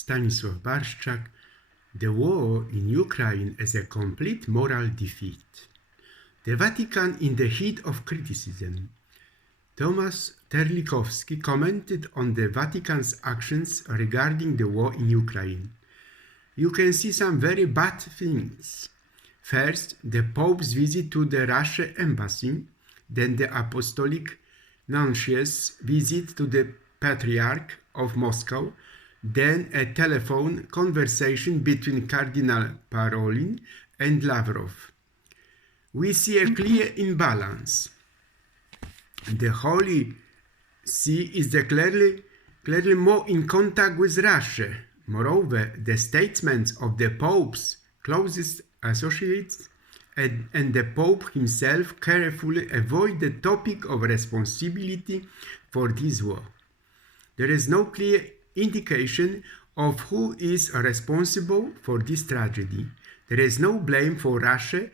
Stanisław Barszczak, the war in Ukraine as a complete moral defeat. The Vatican in the heat of criticism. Tomasz Terlikowski commented on the Vatican's actions regarding the war in Ukraine. You can see some very bad things. First, the Pope's visit to the Russian embassy, then the Apostolic Nuncius' visit to the Patriarch of Moscow, then a telephone conversation between Cardinal Parolin and Lavrov. We see a clear imbalance. The Holy See is clearly more in contact with Russia. Moreover, the statements of the Pope's closest associates and the Pope himself carefully avoid the topic of responsibility for this war. There is no clear indication of who is responsible for this tragedy. There is no blame for Russia,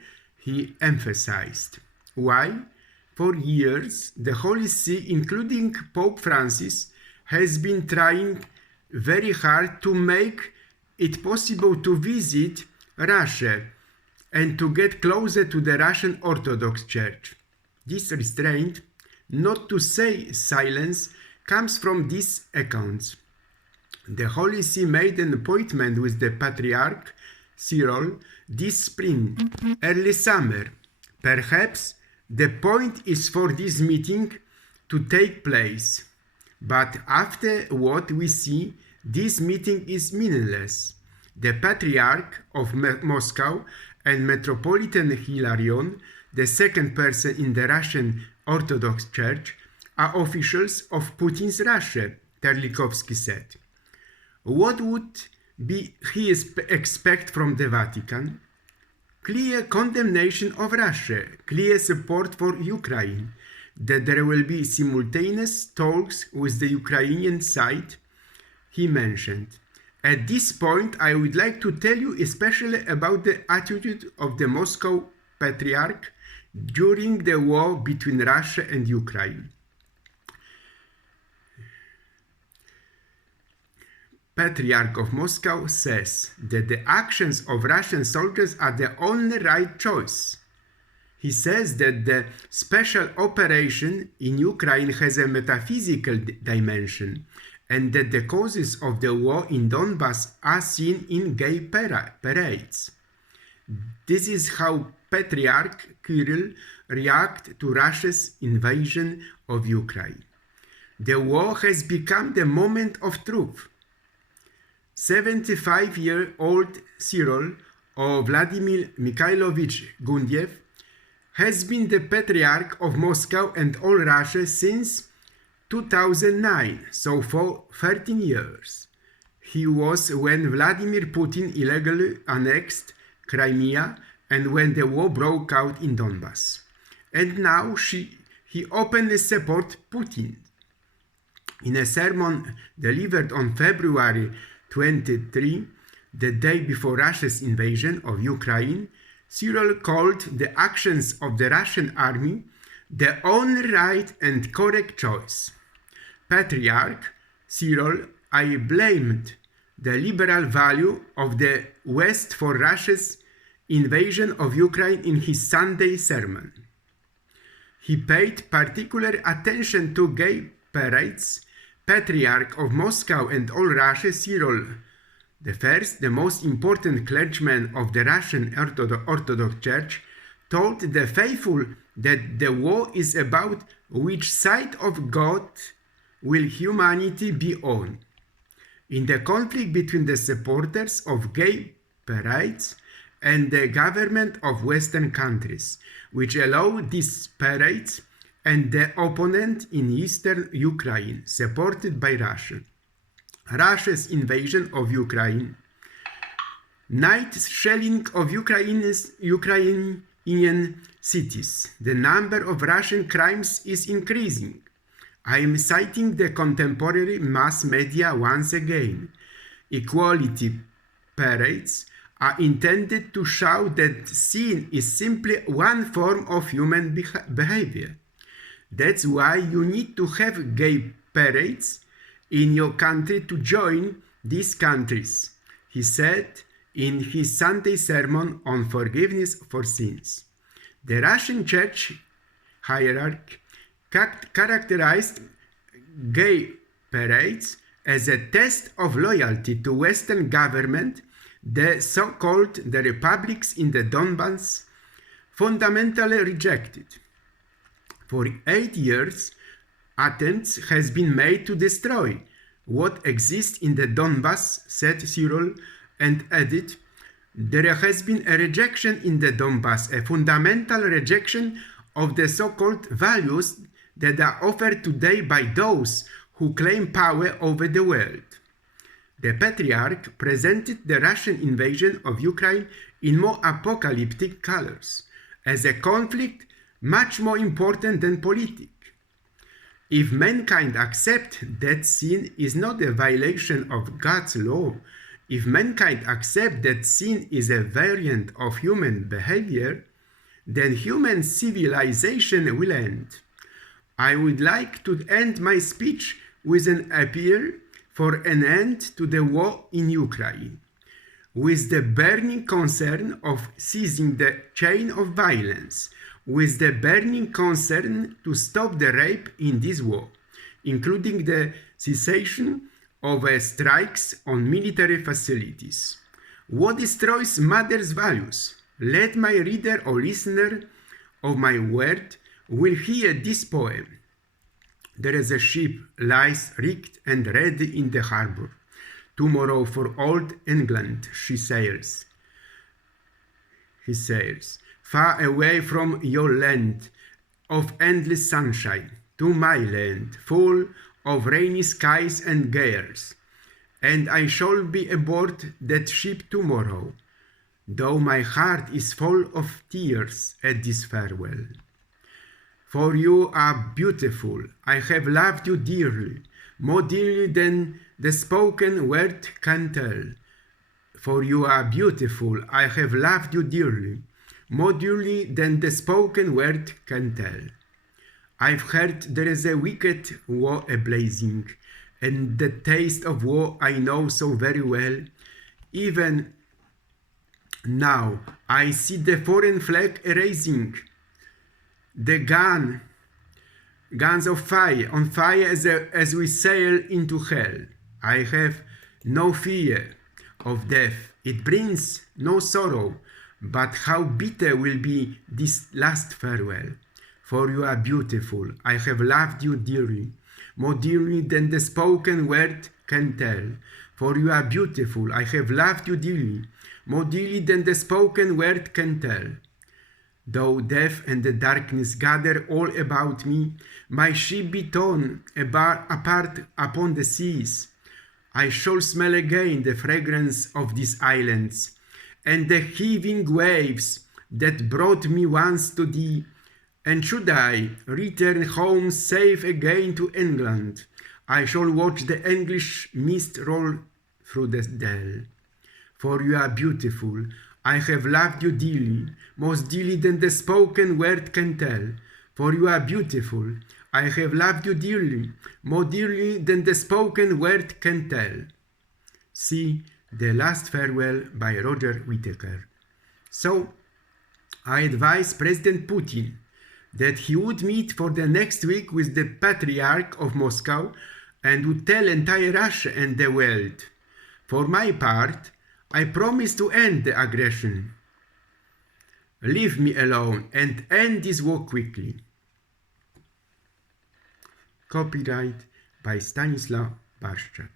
he emphasized. Why? For years, the Holy See, including Pope Francis, has been trying very hard to make it possible to visit Russia and to get closer to the Russian Orthodox Church. This restraint, not to say silence, comes from these accounts. The Holy See made an appointment with the Patriarch Cyril this spring, early summer. Perhaps the point is for this meeting to take place. But after what we see, this meeting is meaningless. The Patriarch of Moscow and Metropolitan Hilarion, the second person in the Russian Orthodox Church, are officials of Putin's Russia, Terlikowski said. What would he expect from the Vatican? Clear condemnation of Russia, clear support for Ukraine, that there will be simultaneous talks with the Ukrainian side, he mentioned. At this point, I would like to tell you especially about the attitude of the Moscow Patriarch during the war between Russia and Ukraine. Patriarch of Moscow says that the actions of Russian soldiers are the only right choice. He says that the special operation in Ukraine has a metaphysical dimension and that the causes of the war in Donbass are seen in gay parades. This is how Patriarch Kirill reacted to Russia's invasion of Ukraine. The war has become the moment of truth. 75-year-old Cyril, or Vladimir Mikhailovich Gundiev, has been the Patriarch of Moscow and all Russia since 2009, so for 13 years. He was when Vladimir Putin illegally annexed Crimea and when the war broke out in Donbass. And now he openly supports Putin. In a sermon delivered on February 23, the day before Russia's invasion of Ukraine, Cyril called the actions of the Russian army the only right and correct choice. Patriarch Cyril, I blamed the liberal value of the West for Russia's invasion of Ukraine in his Sunday sermon. He paid particular attention to gay parades. Patriarch of Moscow and all Russia, Cyril the most important clergyman of the Russian Orthodox Church, told the faithful that the war is about which side of God will humanity be on. In the conflict between the supporters of gay parades and the government of Western countries, which allow these parades, and the opponent in eastern Ukraine, supported by Russia. Russia's invasion of Ukraine, night shelling of Ukrainian cities. The number of Russian crimes is increasing. I am citing the contemporary mass media once again. Equality parades are intended to show that sin is simply one form of human behavior. That's why you need to have gay parades in your country to join these countries, he said in his Sunday sermon on forgiveness for sins. The Russian church hierarchy characterized gay parades as a test of loyalty to Western government. The so-called the republics in the Donbass fundamentally rejected. For 8 years, attempts has been made to destroy what exists in the Donbass, said Cyril, and added, there has been a rejection in the Donbass, a fundamental rejection of the so-called values that are offered today by those who claim power over the world. The Patriarch presented the Russian invasion of Ukraine in more apocalyptic colors, as a conflict much more important than politics. If mankind accepts that sin is not a violation of God's law, if mankind accepts that sin is a variant of human behavior, then human civilization will end. I would like to end my speech with an appeal for an end to the war in Ukraine, with the burning concern of ceasing the chain of violence, with the burning concern to stop the rape in this war, including the cessation of strikes on military facilities. What destroys mother's values? Let my reader or listener of my word will hear this poem. There is a ship lies rigged and ready in the harbor. Tomorrow for old England she sails. He sails far away from your land of endless sunshine to my land, full of rainy skies and gales. And I shall be aboard that ship tomorrow, though my heart is full of tears at this farewell. For you are beautiful, I have loved you dearly, more dearly than the spoken word can tell. For you are beautiful, I have loved you dearly, more dearly than the spoken word can tell. I've heard there is a wicked war a-blazing, and the taste of war I know so very well. Even now I see the foreign flag erasing, the guns of fire on fire as we sail into hell. I have no fear of death, it brings no sorrow, but how bitter will be this last farewell. For you are beautiful, I have loved you dearly, more dearly than the spoken word can tell. For you are beautiful, I have loved you dearly, more dearly than the spoken word can tell. Though death and the darkness gather all about me, my ship be torn apart upon the seas, I shall smell again the fragrance of these islands, and the heaving waves that brought me once to thee. And should I return home safe again to England, I shall watch the English mist roll through the dell. For you are beautiful, I have loved you dearly, most dearly than the spoken word can tell. For you are beautiful, I have loved you dearly, more dearly than the spoken word can tell. See The Last Farewell by Roger Whittaker. So, I advise President Putin that he would meet for the next week with the Patriarch of Moscow and would tell entire Russia and the world. For my part, I promise to end the aggression. Leave me alone and end this war quickly. Copyright by Stanislaw Barszczak.